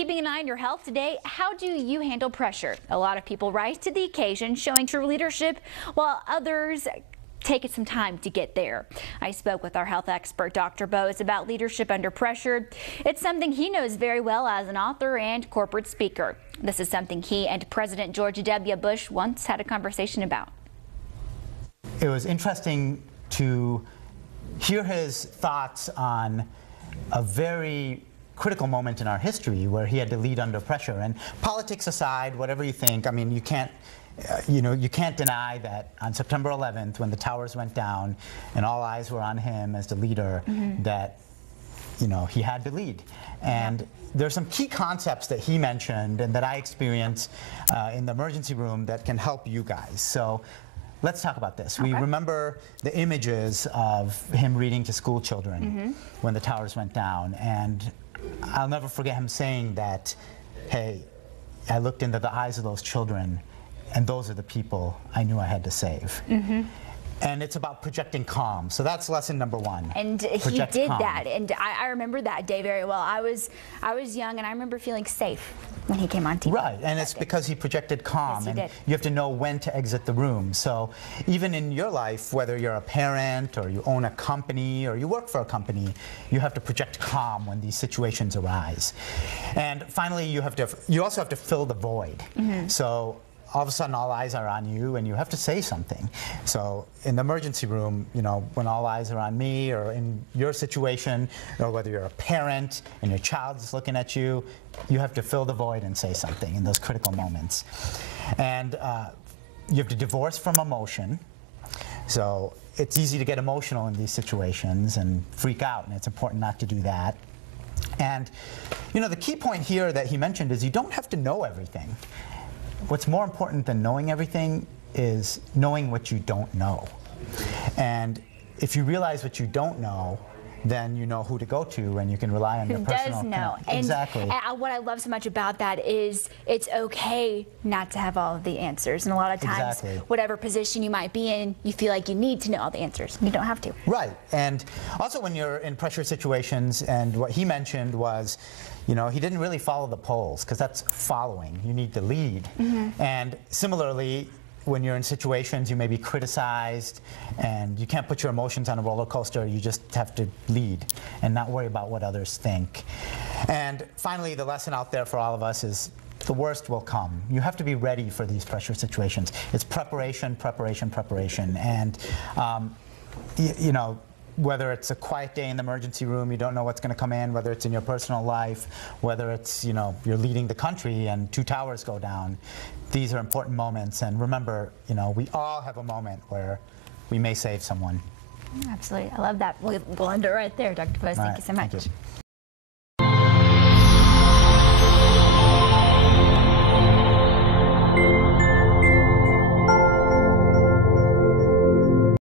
Keeping an eye on your health today, how do you handle pressure? A lot of people rise to the occasion, showing true leadership, while others take some time to get there. I spoke with our health expert, Dr. Bose, about leadership under pressure. It's something he knows very well as an author and corporate speaker. This is something he and President George W. Bush once had a conversation about. It was interesting to hear his thoughts on a very critical moment in our history where he had to lead under pressure. And politics aside, whatever you think, I mean, you can't deny that on September 11th, when the towers went down and all eyes were on him as the leader, that he had to lead. And there's some key concepts that he mentioned and that I experienced in the emergency room that can help you guys. So let's talk about this. Okay. We remember the images of him reading to school children when the towers went down, and I'll never forget him saying that, hey, I looked into the eyes of those children, and those are the people I knew I had to save. And it's about projecting calm. So that's lesson number one. And he did that, and I remember that day very well. I was young, and I remember feeling safe when he came on TV. Right, and it's because he projected calm. Yes, he did. You have to know when to exit the room. So even in your life, whether you're a parent or you own a company or you work for a company, you have to project calm when these situations arise. And finally, you also have to fill the void. So all of a sudden, all eyes are on you, and you have to say something. So in the emergency room, when all eyes are on me, or in your situation, or whether you're a parent and your child is looking at you, you have to fill the void and say something in those critical moments. And you have to divorce from emotion. So it's easy to get emotional in these situations and freak out, and it's important not to do that. And the key point here that he mentioned is you don't have to know everything. What's more important than knowing everything is knowing what you don't know. And if you realize what you don't know, then you know who to go to, and you can rely on your personal... Who does know. Exactly. And what I love so much about that is it's okay not to have all of the answers. And a lot of times, whatever position you might be in, you feel like you need to know all the answers. You don't have to. Right. And also when you're in pressure situations, and what he mentioned was, he didn't really follow the polls, because that's following. You need to lead. And similarly, when you're in situations you may be criticized and you can't put your emotions on a roller coaster, you just have to lead and not worry about what others think. And finally, the lesson out there for all of us is the worst will come. You have to be ready for these pressure situations. It's preparation, preparation, preparation. And whether it's a quiet day in the emergency room, you don't know what's going to come in, whether it's in your personal life, whether it's, you're leading the country and 2 towers go down. These are important moments. And remember, we all have a moment where we may save someone. Absolutely. I love that. We'll end it right there, Dr. Bose. Thank you so much.